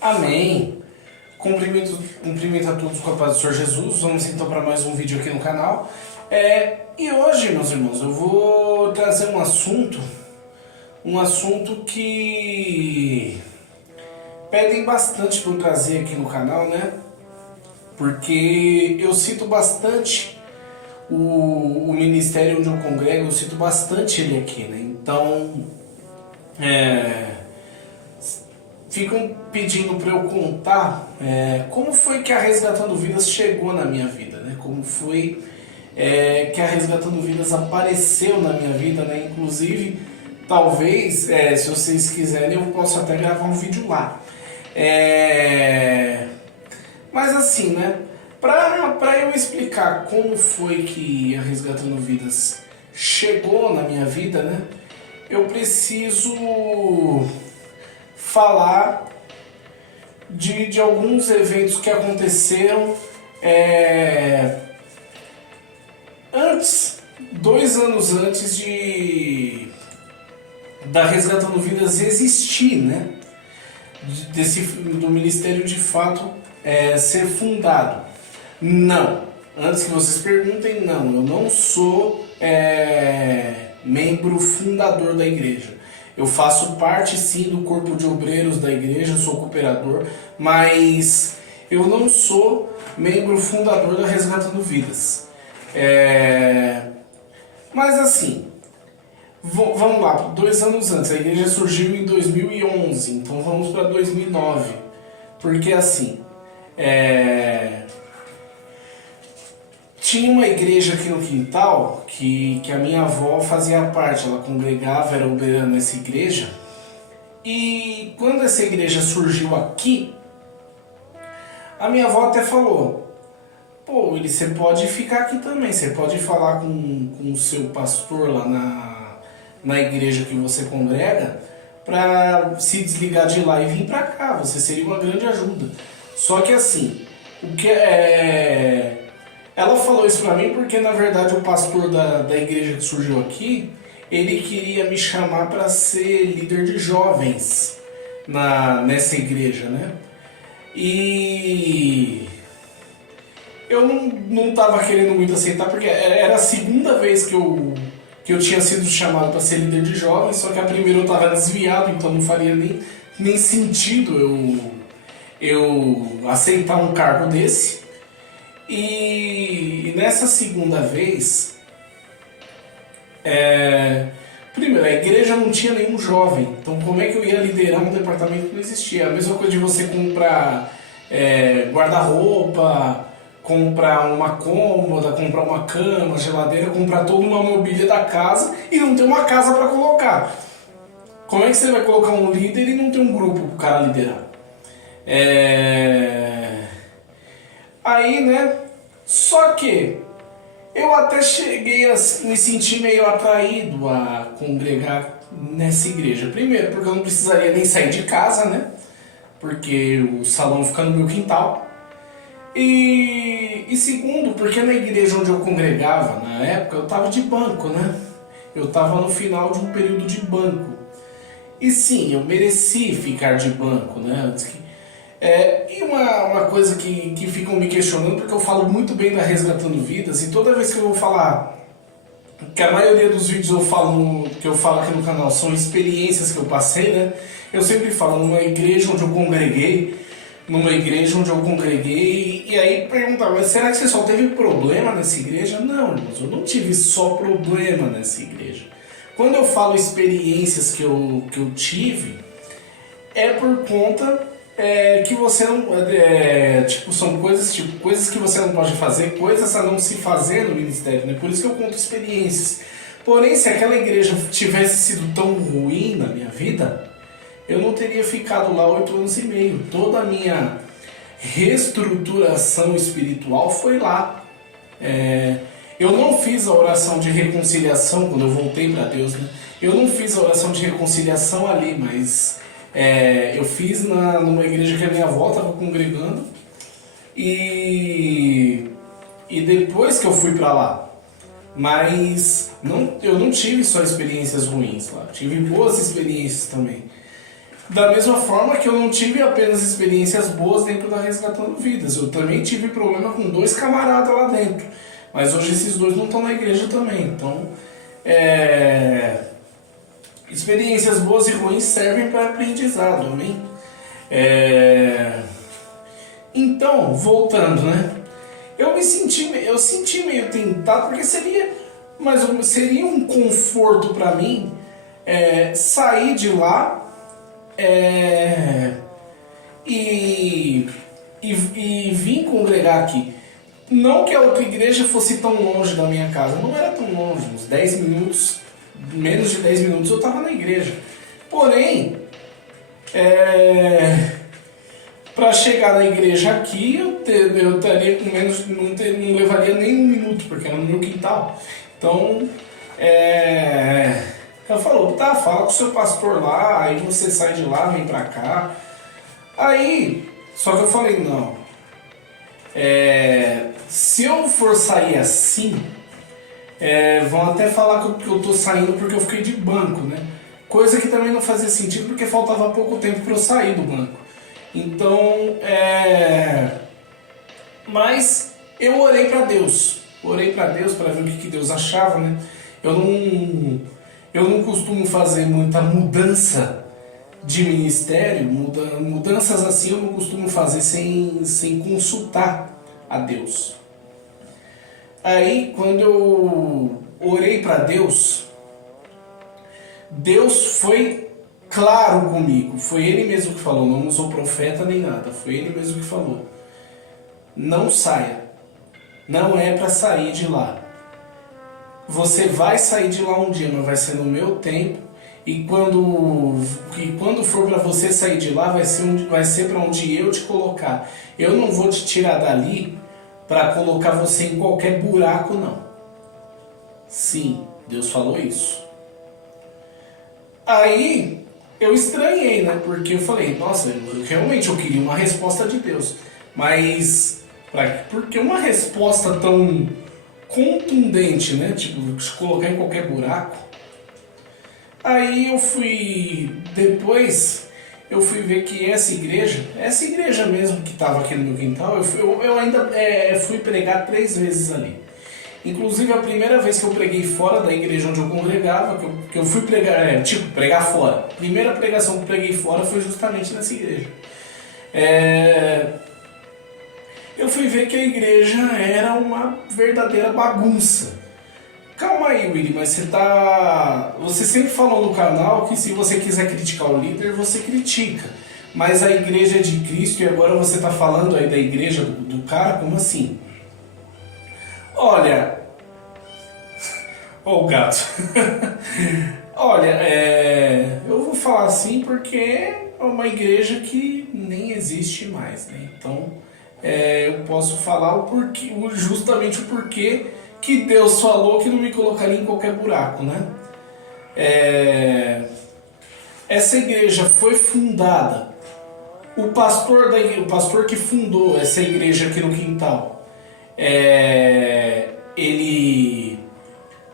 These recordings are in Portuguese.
Amém. Cumprimento a todos com a paz do Senhor Jesus. Vamos então para mais um vídeo aqui no canal. E hoje, meus irmãos, eu vou trazer um assunto que pedem bastante para eu trazer aqui no canal, né? Porque eu cito bastante o ministério onde eu congrego, eu cito bastante ele aqui, né? Então, ficam pedindo para eu contar como foi que a Resgatando Vidas chegou na minha vida, né? Como foi que a Resgatando Vidas apareceu na minha vida, né? Inclusive, talvez, se vocês quiserem, eu posso até gravar um vídeo lá. Mas assim, né? Para eu explicar como foi que a Resgatando Vidas chegou na minha vida, né? Eu preciso falar de alguns eventos que aconteceram antes, 2 anos antes da Resgatando Vidas existir, né? Do Ministério de fato ser fundado. Não, antes que vocês perguntem, não, eu não sou membro fundador da igreja. Eu faço parte sim do corpo de obreiros da igreja, sou cooperador, mas eu não sou membro fundador da Resgatando Vidas. Mas assim, vamos lá, 2 anos antes, a igreja surgiu em 2011, então vamos para 2009, porque assim, tinha uma igreja aqui no quintal que a minha avó fazia parte, ela congregava, era obreira nessa igreja. E quando essa igreja surgiu aqui, a minha avó até falou: pô, você pode ficar aqui também, você pode falar com o seu pastor lá na igreja que você congrega para se desligar de lá e vir para cá, você seria uma grande ajuda. Só que assim, ela falou isso pra mim porque, na verdade, o pastor da igreja que surgiu aqui, ele queria me chamar para ser líder de jovens nessa igreja, né? E eu não estava querendo muito aceitar, porque era a segunda vez que eu tinha sido chamado para ser líder de jovens, só que a primeira eu estava desviado, então não faria nem sentido eu aceitar um cargo desse. E nessa segunda vez, primeiro, a igreja não tinha nenhum jovem, então como é que eu ia liderar um departamento que não existia? A mesma coisa de você comprar guarda-roupa, comprar uma cômoda, comprar uma cama, geladeira, comprar toda uma mobília da casa e não ter uma casa para colocar. Como é que você vai colocar um líder e não ter um grupo para o cara liderar? Aí, né? Só que eu até cheguei a me sentir meio atraído a congregar nessa igreja. Primeiro, porque eu não precisaria nem sair de casa, né? Porque o salão fica no meu quintal. E segundo, porque na igreja onde eu congregava, na época, eu estava de banco, né? Eu estava no final de um período de banco. E sim, eu mereci ficar de banco, né? E uma coisa que ficam me questionando, porque eu falo muito bem da Resgatando Vidas, e toda vez que eu vou falar, que a maioria dos vídeos que eu falo aqui no canal são experiências que eu passei, né? Eu sempre falo numa igreja onde eu congreguei, e aí perguntavam: mas será que você só teve problema nessa igreja? Não, irmãos, eu não tive só problema nessa igreja. Quando eu falo experiências que eu tive, é por conta que você não... são coisas que você não pode fazer, coisas a não se fazer no ministério, né? Por isso que eu conto experiências. Porém, se aquela igreja tivesse sido tão ruim na minha vida, eu não teria ficado lá 8 anos e meio. Toda a minha reestruturação espiritual foi lá. Eu não fiz a oração de reconciliação quando eu voltei para Deus, né? Eu não fiz a oração de reconciliação ali, mas eu fiz numa igreja que a minha avó estava congregando. E depois que eu fui para lá, Mas eu não tive só experiências ruins lá, tive boas experiências também. Da mesma forma que eu não tive apenas experiências boas dentro da Resgatando Vidas, eu também tive problema com 2 camaradas lá dentro. Mas hoje esses 2 não estão na igreja também. Então, experiências boas e ruins servem para aprendizado, amém? Então, voltando, né? Eu senti meio tentado, porque seria um conforto para mim sair de lá e vim congregar aqui. Não que a outra igreja fosse tão longe da minha casa, não era tão longe, uns 10 minutos, menos de 10 minutos eu estava na igreja. Porém, para chegar na igreja aqui, eu estaria com menos, não levaria nem 1 minuto, porque era no meu quintal. Então, ela falou, tá, fala com o seu pastor lá, aí você sai de lá, vem pra cá. Aí, só que eu falei, não. Se eu for sair assim, vão até falar que eu tô saindo porque eu fiquei de banco, né? Coisa que também não fazia sentido porque faltava pouco tempo para eu sair do banco. Então, mas eu orei para Deus para ver o que Deus achava, né? Eu não costumo fazer muita mudança de ministério, mudanças assim eu não costumo fazer sem consultar a Deus. Aí, quando eu orei para Deus, Deus foi claro comigo. Foi Ele mesmo que falou, não usou profeta nem nada. Foi Ele mesmo que falou. Não saia. Não é para sair de lá. Você vai sair de lá um dia, mas vai ser no meu tempo. E quando for para você sair de lá, vai ser para onde eu te colocar. Eu não vou te tirar dali para colocar você em qualquer buraco, não. Sim, Deus falou isso. Aí eu estranhei, né? Porque eu falei, nossa, realmente eu queria uma resposta de Deus. Mas porque uma resposta tão contundente, né? Tipo, te colocar em qualquer buraco. Aí depois eu fui ver que essa igreja mesmo que estava aqui no meu quintal, eu ainda fui pregar 3 vezes ali. Inclusive a primeira vez que eu preguei fora da igreja onde eu congregava, que eu fui pregar, pregar fora. A primeira pregação que eu preguei fora foi justamente nessa igreja. Eu fui ver que a igreja era uma verdadeira bagunça. Calma aí, Willy, mas você sempre falou no canal que se você quiser criticar o líder, você critica. Mas a igreja é de Cristo e agora você está falando aí da igreja do cara, como assim? Olha... Ó o gato. Olha, eu vou falar assim porque é uma igreja que nem existe mais, né? Então, eu posso falar justamente o porquê que Deus falou que não me colocaria em qualquer buraco, né? Essa igreja foi fundada. O pastor que fundou essa igreja aqui no quintal, ele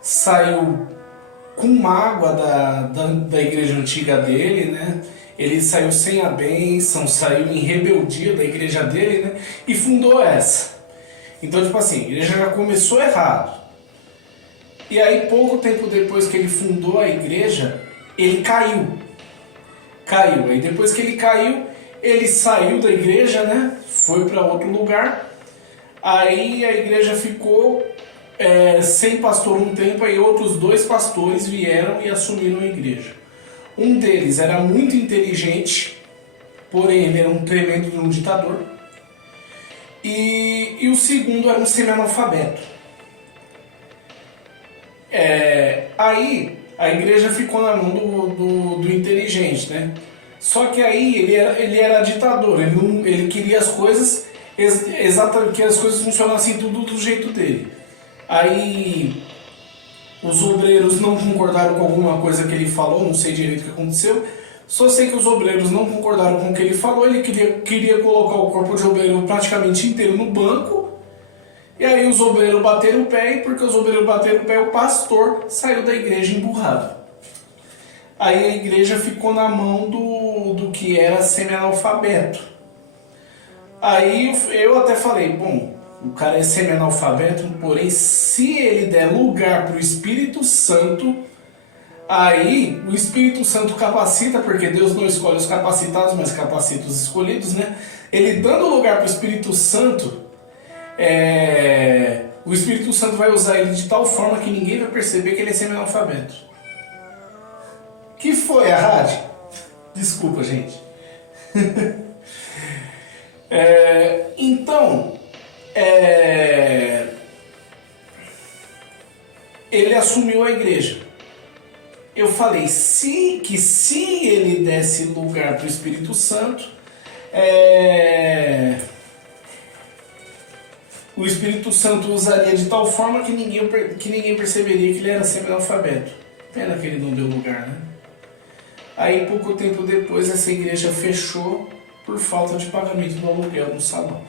saiu com mágoa da igreja antiga dele, né? Ele saiu sem a bênção, saiu em rebeldia da igreja dele, né? E fundou essa. Então, tipo assim, a igreja já começou errado. E aí, pouco tempo depois que ele fundou a igreja, ele caiu. Aí depois que ele caiu, ele saiu da igreja, né? Foi para outro lugar. Aí a igreja ficou sem pastor um tempo, aí outros 2 pastores vieram e assumiram a igreja. Um deles era muito inteligente, porém ele era um tremendo de um ditador. E o segundo era um semi-analfabeto. Aí a igreja ficou na mão do inteligente, né? Só que aí ele era ditador, ele queria as coisas exatamente, que as coisas funcionassem tudo do jeito dele. Aí os obreiros não concordaram com alguma coisa que ele falou, não sei direito o que aconteceu. Só sei que os obreiros não concordaram com o que ele falou, ele queria colocar o corpo de obreiro praticamente inteiro no banco E aí os obreiros bateram o pé, e porque os obreiros bateram o pé, o pastor saiu da igreja emburrado. Aí a igreja ficou na mão do que era semi-analfabeto. Aí eu até falei, bom, o cara é semi-analfabeto, porém se ele der lugar para o Espírito Santo, aí o Espírito Santo capacita, porque Deus não escolhe os capacitados, mas capacita os escolhidos, né? Ele dando lugar para o Espírito Santo, o Espírito Santo vai usar ele de tal forma que ninguém vai perceber que ele é semi-analfabeto. Que foi a rádio? Desculpa, gente. Então, ele assumiu a igreja. Eu falei se ele desse lugar para o Espírito Santo, o Espírito Santo usaria de tal forma que ninguém perceberia que ele era semi-analfabeto. Pena que ele não deu lugar, né? Aí, pouco tempo depois, essa igreja fechou por falta de pagamento do aluguel do salão.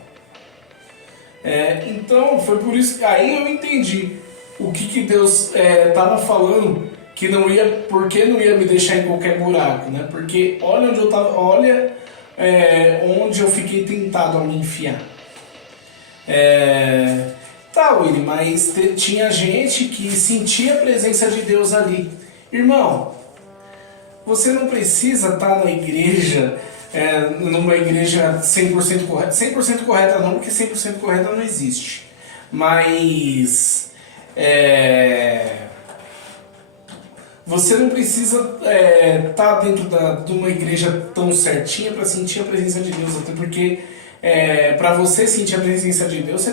Então, foi por isso que aí eu entendi o que Deus estava falando, porque não ia me deixar em qualquer buraco, né? Porque olha onde eu estava, onde eu fiquei tentado a me enfiar. Tá, Willy, mas tinha gente que sentia a presença de Deus ali. Irmão, você não precisa estar na igreja, numa igreja 100% correta. 100% correta não, porque 100% correta não existe. Mas você não precisa estar dentro de uma igreja tão certinha para sentir a presença de Deus. Até porque para você sentir a presença de Deus,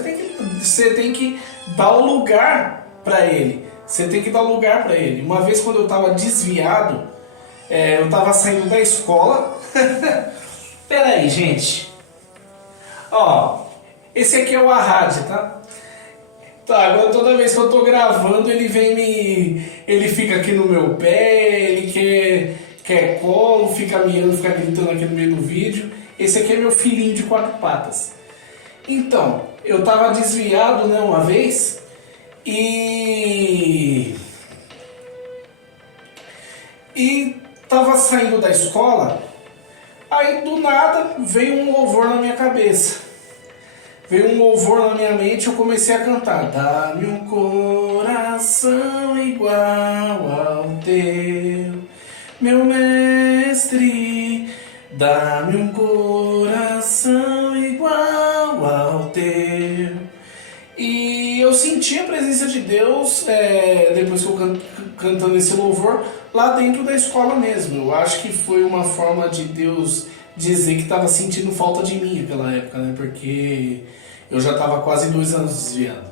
você tem que dar o lugar para Ele. Você tem que dar lugar para Ele. Uma vez, quando eu estava desviado, eu estava saindo da escola. Pera aí, gente. Ó, esse aqui é o Arrad, tá? Tá, agora toda vez que eu tô gravando, ele ele fica aqui no meu pé, ele quer colo, fica miando, fica gritando aqui no meio do vídeo. Esse aqui é meu filhinho de 4 patas. Então, eu tava desviado, né, uma vez, e tava saindo da escola, aí do nada veio um louvor na minha cabeça. Veio um louvor na minha mente e eu comecei a cantar. Dá-me um coração igual ao teu, meu mestre. Dá-me um coração igual ao teu. E eu senti a presença de Deus depois que eu cantando esse louvor lá dentro da escola mesmo. Eu acho que foi uma forma de Deus dizer que estava sentindo falta de mim naquela época, né? Porque eu já estava quase 2 anos desviado.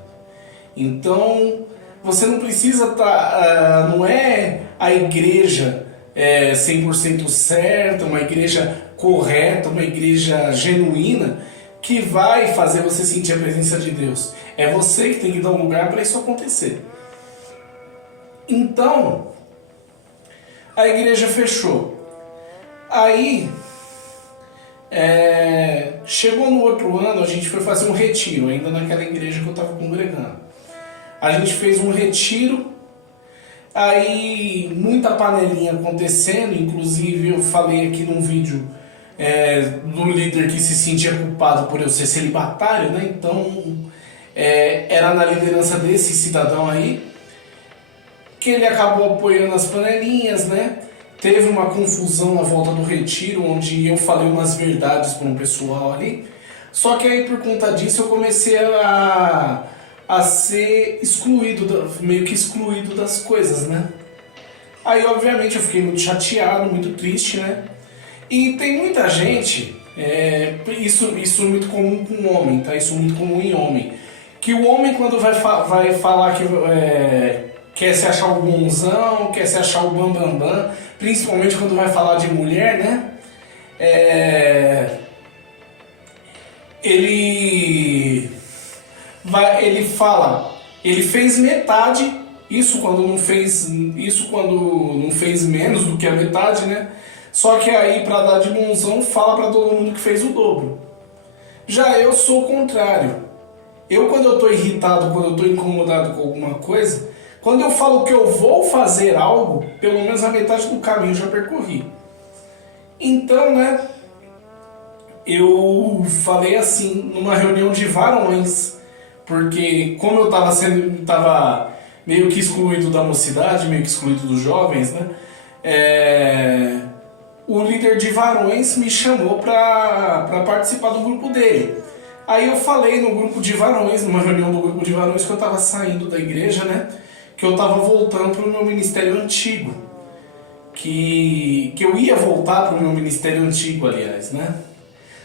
Então, você não precisa estar... não é a igreja 100% certa, uma igreja correta, uma igreja genuína que vai fazer você sentir a presença de Deus. É você que tem que dar um lugar para isso acontecer. Então, a igreja fechou. Aí, chegou no outro ano, a gente foi fazer um retiro, ainda naquela igreja que eu estava congregando. A gente fez um retiro, aí muita panelinha acontecendo, inclusive eu falei aqui num vídeo do líder que se sentia culpado por eu ser celibatário, né? Então, era na liderança desse cidadão aí, que ele acabou apoiando as panelinhas, né? Teve uma confusão na volta do retiro, onde eu falei umas verdades para um pessoal ali. Só que aí, por conta disso, eu comecei a ser excluído, meio que excluído das coisas, né? Aí, obviamente, eu fiquei muito chateado, muito triste, né? E tem muita gente, isso é muito comum com o homem, tá? Isso é muito comum em homem. Que o homem, quando vai falar que quer se achar o bonzão, quer se achar o bambambam, principalmente quando vai falar de mulher, né? Ele fala, ele fez metade, isso quando não fez menos do que a metade, né? Só que aí, para dar de bonzão, fala para todo mundo que fez o dobro. Já eu sou o contrário. quando eu tô irritado, quando eu tô incomodado com alguma coisa, quando eu falo que eu vou fazer algo, pelo menos a metade do caminho eu já percorri. Então, né, eu falei assim, numa reunião de varões, porque como eu tava meio que excluído da mocidade, meio que excluído dos jovens, né, o líder de varões me chamou para participar do grupo dele. Aí eu falei no grupo de varões, numa reunião do grupo de varões, que eu estava saindo da igreja, né, que eu estava voltando para o meu ministério antigo, que eu ia voltar para o meu ministério antigo, aliás, né.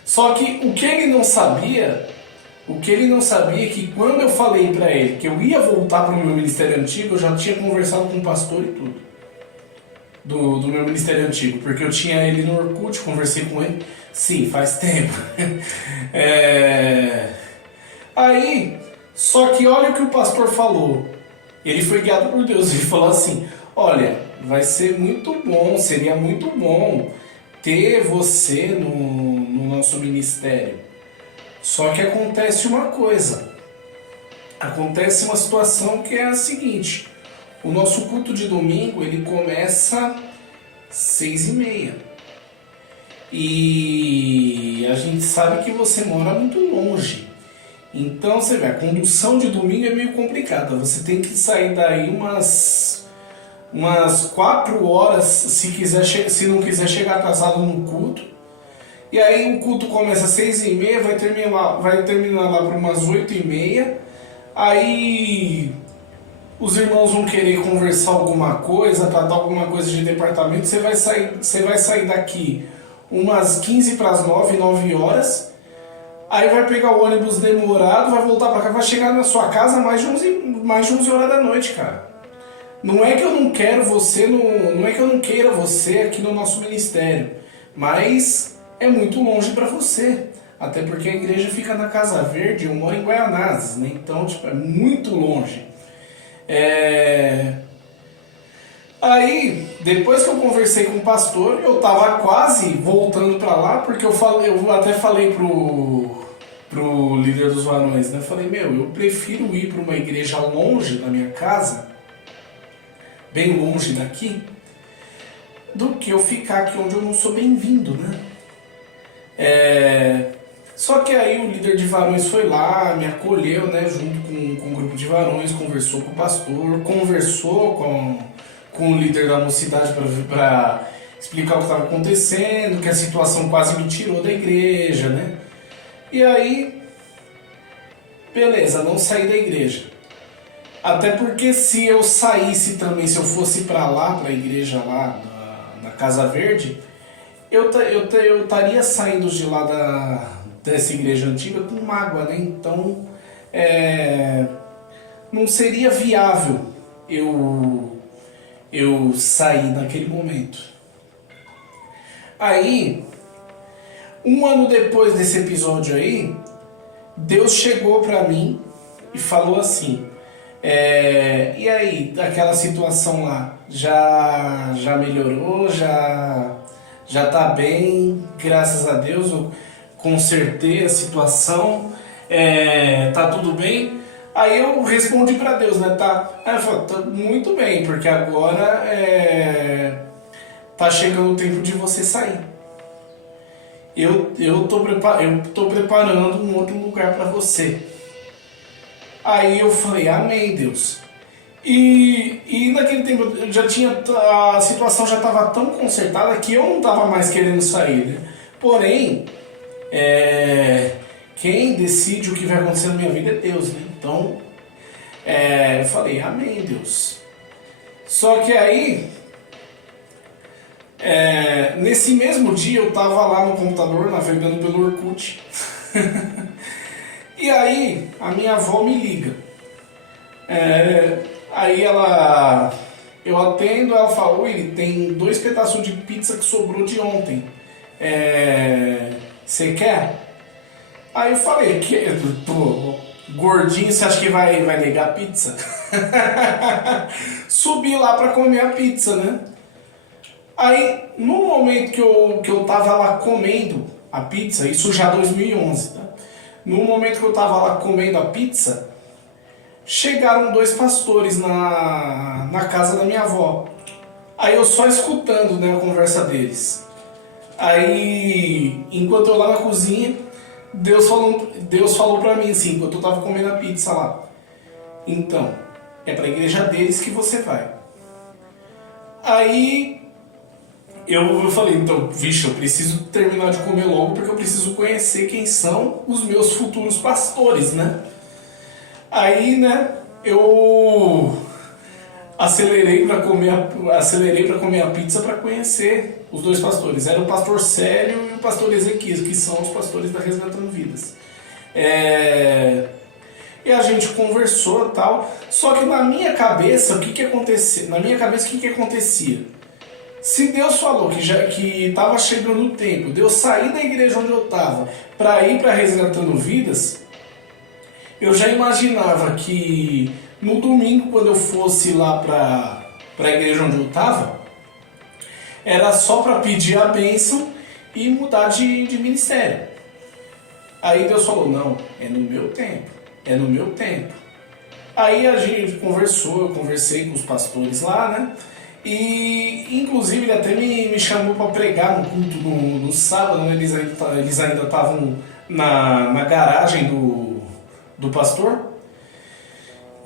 Só que o que ele não sabia é que quando eu falei para ele que eu ia voltar para o meu ministério antigo, eu já tinha conversado com o pastor e tudo. Do meu ministério antigo, porque eu tinha ele no Orkut, conversei com ele, sim, faz tempo. Aí, só que olha o que o pastor falou, ele foi guiado por Deus, ele falou assim, olha, vai ser muito bom, seria muito bom ter você no nosso ministério. Só que acontece uma coisa, acontece uma situação que é a seguinte, o nosso culto de domingo ele começa 6h30 e a gente sabe que você mora muito longe, então você vê, a condução de domingo é meio complicada, você tem que sair daí umas 4 horas se não quiser chegar atrasado no culto. E aí o culto começa às 6h30, vai terminar lá por umas 8h30. Aí os irmãos vão querer conversar alguma coisa, tratar alguma coisa de departamento. Você vai sair daqui umas 15 para as 9 horas. Aí vai pegar o ônibus demorado, vai voltar para cá, vai chegar na sua casa mais de 11 horas da noite, cara. Não é que eu não quero você, não é que eu não queira você aqui no nosso ministério, mas é muito longe para você. Até porque a igreja fica na Casa Verde, eu moro em Guaianazes, né? Então, é muito longe. Aí, depois que eu conversei com o pastor, eu tava quase voltando para lá, porque eu até falei pro líder dos varões, né? Eu falei, eu prefiro ir para uma igreja longe da minha casa, bem longe daqui, do que eu ficar aqui onde eu não sou bem-vindo, né? Só que aí o líder de varões foi lá, me acolheu, né, junto com o grupo de varões, conversou com o pastor, conversou com o líder da mocidade para explicar o que estava acontecendo, que a situação quase me tirou da igreja, né? E aí, beleza, não saí da igreja. Até porque se eu saísse também, se eu fosse para lá, para a igreja lá na Casa Verde, eu estaria saindo de lá dessa igreja antiga com mágoa, né? Então, não seria viável eu sair naquele momento. Aí, um ano depois desse episódio aí, Deus chegou para mim e falou assim, e aí, aquela situação lá, já melhorou, já tá bem, graças a Deus, eu consertei a situação, tá tudo bem. Aí eu respondi para Deus, né, tá? Aí eu falei, tá muito bem, porque agora tá chegando o tempo de você sair. Eu tô preparando um outro lugar para você. Aí eu falei, amém, Deus. E naquele tempo a situação já estava tão consertada que eu não estava mais querendo sair, né? Porém, quem decide o que vai acontecer na minha vida é Deus, né? Então, eu falei, amém, Deus. Só que aí, nesse mesmo dia eu estava lá no computador navegando pelo Orkut. E aí a minha avó me liga. Aí eu atendo, ela fala, Willy, tem 2 pedaços de pizza que sobrou de ontem. Você quer? Aí eu falei, gordinho, você acha que vai negar pizza? Subi lá pra comer a pizza, né? Aí, no momento que eu tava lá comendo a pizza, isso já 2011, tá? No momento que eu estava lá comendo a pizza, chegaram dois pastores na casa da minha avó. Aí eu só escutando, né, a conversa deles. Aí, enquanto eu lá na cozinha, Deus falou pra mim assim, enquanto eu tava comendo a pizza lá. Então, é pra igreja deles que você vai. Aí eu falei, então, vixe, eu preciso terminar de comer logo porque eu preciso conhecer quem são os meus futuros pastores, né? Aí, né, eu acelerei para comer a pizza para conhecer os dois pastores. Era o pastor Célio e o pastor Ezequias, que são os pastores da Resgatando Vidas. E a gente conversou e tal. Só que na minha cabeça, o que acontecia? Se Deus falou que estava chegando o tempo de eu sair da igreja onde eu estava para ir para Resgatando Vidas, eu já imaginava que no domingo, quando eu fosse lá para a igreja onde eu estava, era só para pedir a bênção e mudar de ministério. Aí Deus falou, não, é no meu tempo, é no meu tempo. Aí a gente conversou, eu conversei com os pastores lá, né? E inclusive ele até me chamou para pregar no culto no sábado, né? Eles ainda estavam na garagem do pastor.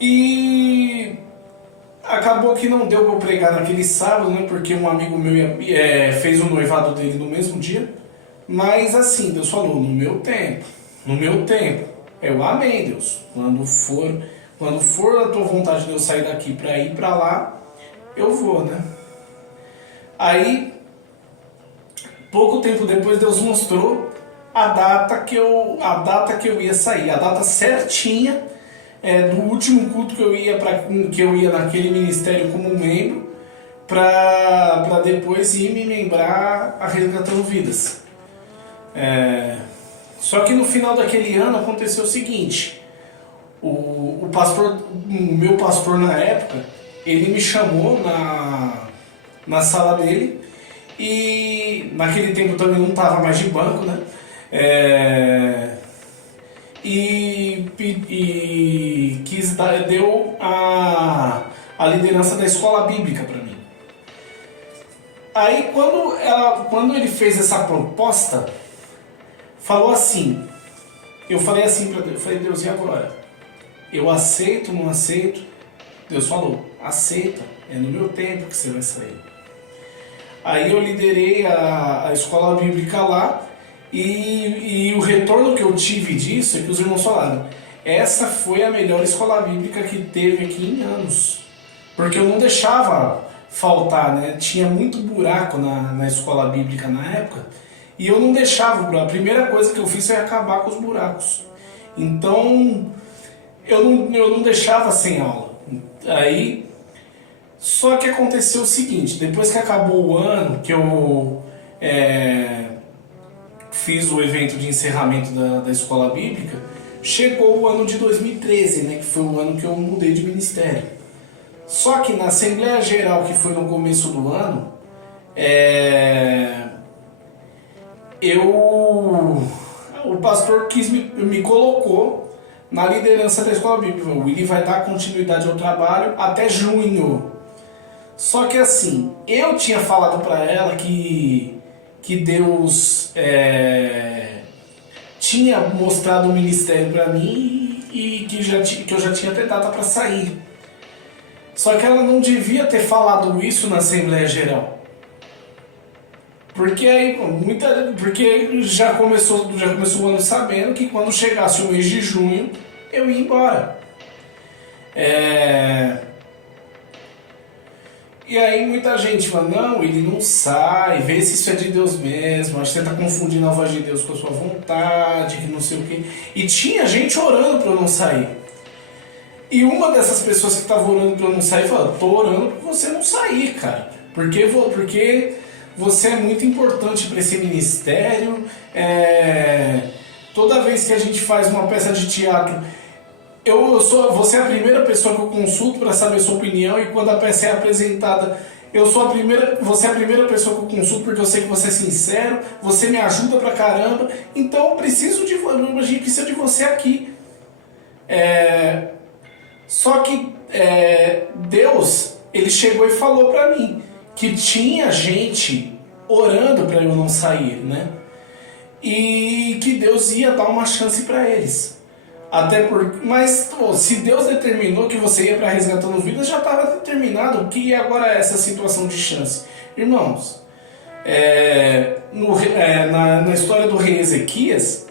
E acabou que não deu para eu pregar naquele sábado, né? Porque um amigo meu fez o noivado dele no mesmo dia. Mas assim, Deus falou, no meu tempo, no meu tempo. Eu amei, Deus. Quando for a tua vontade de eu sair daqui para ir para lá, eu vou, né? Aí, pouco tempo depois, Deus mostrou a data que eu ia sair, a data certinha do último culto que eu ia naquele ministério como membro, para depois ir me membrar a Resgatando Vidas. Só que no final daquele ano aconteceu o seguinte: o meu pastor na época, ele me chamou na sala dele, e naquele tempo também não estava mais de banco, né? E deu a liderança da escola bíblica para mim. Aí quando ele fez essa proposta, falou assim, eu falei assim para Deus, Deus, e agora? Eu aceito, não aceito? Deus falou, aceita, é no meu tempo que você vai sair. Aí eu liderei a escola bíblica lá, e o retorno que eu tive disso é que os irmãos falaram, essa foi a melhor escola bíblica que teve aqui em anos. Porque eu não deixava faltar, né? Tinha muito buraco na escola bíblica na época, e eu não deixava. A primeira coisa que eu fiz foi acabar com os buracos. Então, eu não deixava sem aula. Aí, só que aconteceu o seguinte, depois que acabou o ano, que eu fiz o evento de encerramento da escola bíblica, chegou o ano de 2013, né, que foi o ano que eu mudei de ministério. Só que na Assembleia Geral, que foi no começo do ano, o pastor me colocou na liderança da escola bíblica. O Willy vai dar continuidade ao trabalho até junho. Só que assim, eu tinha falado para ela que Deus tinha mostrado o ministério para mim e que eu já tinha até data para sair. Só que ela não devia ter falado isso na Assembleia Geral. Porque já começou o ano sabendo que quando chegasse o mês de junho, eu ia embora. E aí muita gente fala, não, ele não sai, vê se isso é de Deus mesmo, acho que você está confundindo a voz de Deus com a sua vontade, que não sei o quê. E tinha gente orando para eu não sair. E uma dessas pessoas que estava orando para eu não sair falou, tô orando para você não sair, cara. Porque você é muito importante para esse ministério. Toda vez que a gente faz uma peça de teatro, você é a primeira pessoa que eu consulto para saber a sua opinião, e quando a peça é apresentada, eu sou a primeira, você é a primeira pessoa que eu consulto porque eu sei que você é sincero, você me ajuda pra caramba, então eu preciso de, a gente precisa de você aqui. Só que Deus, ele chegou e falou pra mim que tinha gente orando pra eu não sair, né? E que Deus ia dar uma chance pra eles. Até porque, mas se Deus determinou que você ia para Resgatando Vidas, já estava determinado que agora é essa situação de chance. Irmãos, na história do rei Ezequias,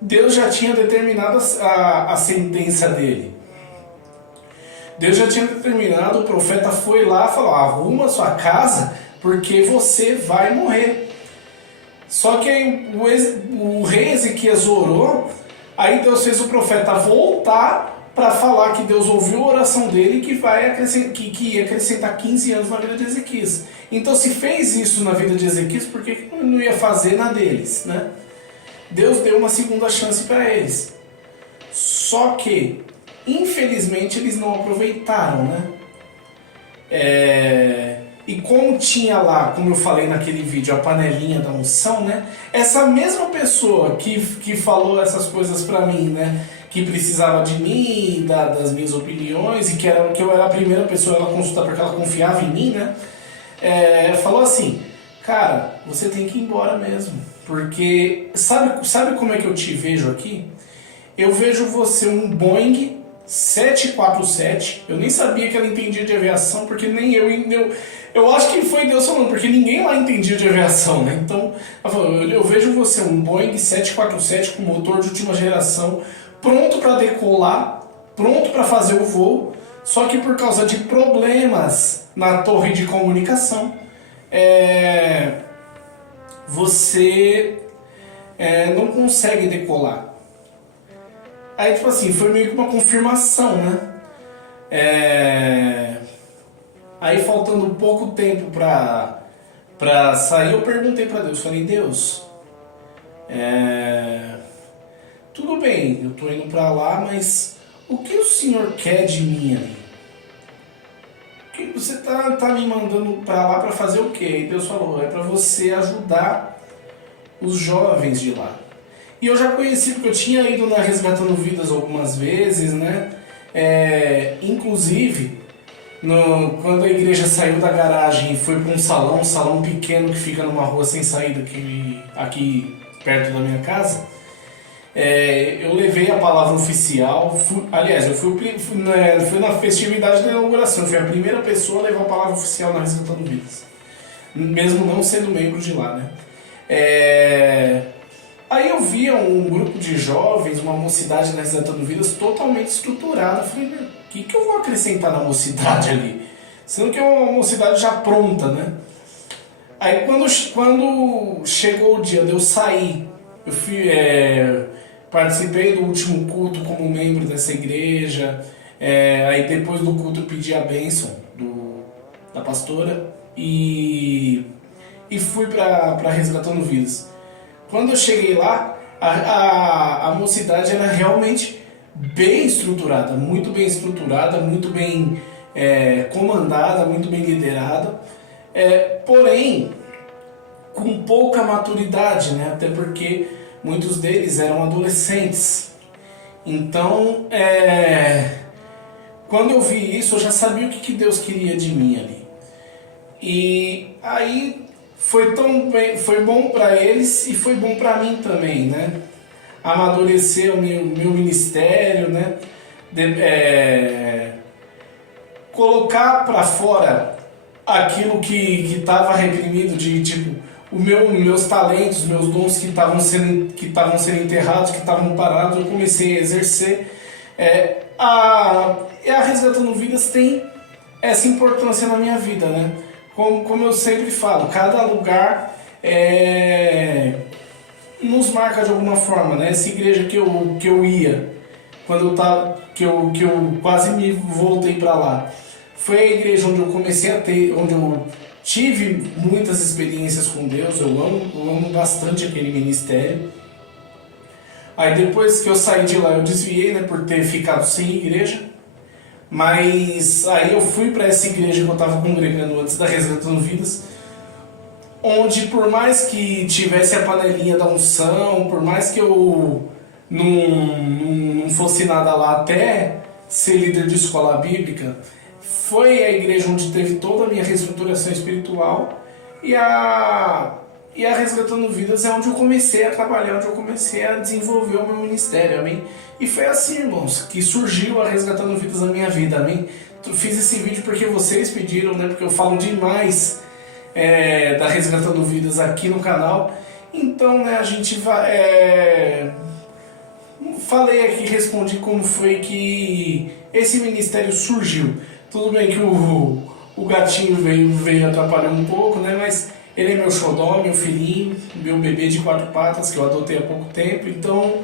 Deus já tinha determinado a sentença dele. Deus já tinha determinado, o profeta foi lá e falou: arruma sua casa porque você vai morrer. Só que aí o rei Ezequias orou. Aí Deus fez o profeta voltar para falar que Deus ouviu a oração dele e que ia acrescentar 15 anos na vida de Ezequias. Então, se fez isso na vida de Ezequias, por que não ia fazer na deles, né? Deus deu uma segunda chance para eles. Só que, infelizmente, eles não aproveitaram, né? E como tinha lá, como eu falei naquele vídeo, a panelinha da unção, né? Essa mesma pessoa que falou essas coisas pra mim, né? Que precisava de mim, das minhas opiniões, e que eu era a primeira pessoa a ela consultar porque ela confiava em mim, né? Falou assim: cara, você tem que ir embora mesmo. Porque sabe como é que eu te vejo aqui? Eu vejo você um Boeing 747, eu nem sabia que ela entendia de aviação, porque nem eu acho que foi Deus falando, porque ninguém lá entendia de aviação, né? Então, ela falou: eu vejo você um Boeing 747 com motor de última geração, pronto para decolar, pronto para fazer o voo, só que por causa de problemas na torre de comunicação, você não consegue decolar. Aí, tipo assim, foi meio que uma confirmação, né? Aí, faltando pouco tempo pra sair, eu perguntei pra Deus. Falei: Deus, tudo bem, eu tô indo pra lá, mas o que o Senhor quer de mim ali? O que você tá me mandando pra lá pra fazer o quê? E Deus falou: é pra você ajudar os jovens de lá. E eu já conheci, porque eu tinha ido na Resgatando Vidas algumas vezes, né? Inclusive, quando a igreja saiu da garagem e foi para um salão pequeno que fica numa rua sem saída aqui perto da minha casa, eu levei a palavra oficial. Eu fui na festividade da inauguração, eu fui a primeira pessoa a levar a palavra oficial na Resgatando Vidas, mesmo não sendo membro de lá, né? Aí eu via um grupo de jovens, uma mocidade na Resgatando Vidas totalmente estruturada. Eu falei: o que eu vou acrescentar na mocidade ali? Sendo que é uma mocidade já pronta, né? Aí quando chegou o dia de eu sair, eu participei do último culto como membro dessa igreja. Aí depois do culto eu pedi a bênção da pastora e fui para Resgatando Vidas. Quando eu cheguei lá, a mocidade era realmente bem estruturada, muito bem comandada, muito bem liderada, porém com pouca maturidade, né? Até porque muitos deles eram adolescentes. Então, quando eu vi isso, eu já sabia o que Deus queria de mim ali. E aí foi bom para eles e foi bom para mim também, né? Amadurecer o meu ministério, né? Colocar para fora aquilo que estava reprimido, de tipo meus talentos, meus dons que estavam sendo enterrados, que estavam parados. Eu comecei a exercer. A Resgatando Vidas tem essa importância na minha vida, né? Como eu sempre falo, cada lugar nos marca de alguma forma, né? Essa igreja que eu ia, que eu quase me voltei para lá, foi a igreja onde eu comecei onde eu tive muitas experiências com Deus. Eu amo bastante aquele ministério. Aí depois que eu saí de lá, eu desviei, né, por ter ficado sem igreja. Mas aí eu fui para essa igreja que eu estava congregando antes da Resgatando Vidas, onde por mais que tivesse a panelinha da unção, por mais que eu não fosse nada lá até ser líder de escola bíblica, foi a igreja onde teve toda a minha reestruturação espiritual e a Resgatando Vidas é onde eu comecei a trabalhar, onde eu comecei a desenvolver o meu ministério, amém? E foi assim, irmãos, que surgiu a Resgatando Vidas na minha vida, amém? Eu fiz esse vídeo porque vocês pediram, né? Porque eu falo demais da Resgatando Vidas aqui no canal. Então, né, a gente vai... falei aqui, respondi como foi que esse ministério surgiu. Tudo bem que o gatinho veio atrapalhar um pouco, né? Mas ele é meu xodó, meu filhinho, meu bebê de 4 patas que eu adotei há pouco tempo. Então,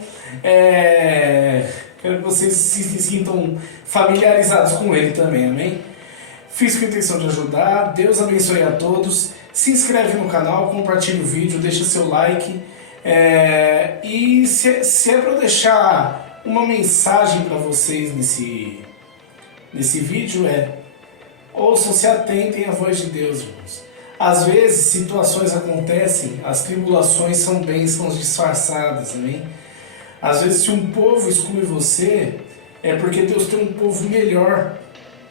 quero que vocês se sintam familiarizados com ele também, amém? Fiz com a intenção de ajudar. Deus abençoe a todos. Se inscreve no canal, compartilha o vídeo, deixa seu like. E se é para eu deixar uma mensagem para vocês nesse vídeo, ouçam, se atentem à voz de Deus, irmãos. Às vezes situações acontecem, as tribulações são bênçãos disfarçadas, amém? Às vezes se um povo exclui você, é porque Deus tem um povo melhor.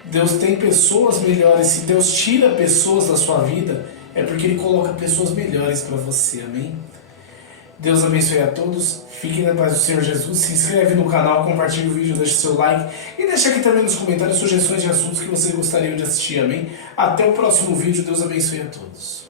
Deus tem pessoas melhores. Se Deus tira pessoas da sua vida, é porque Ele coloca pessoas melhores para você, amém? Deus abençoe a todos, fiquem na paz do Senhor Jesus, se inscreve no canal, compartilha o vídeo, deixa seu like e deixa aqui também nos comentários sugestões de assuntos que vocês gostariam de assistir, amém? Até o próximo vídeo, Deus abençoe a todos.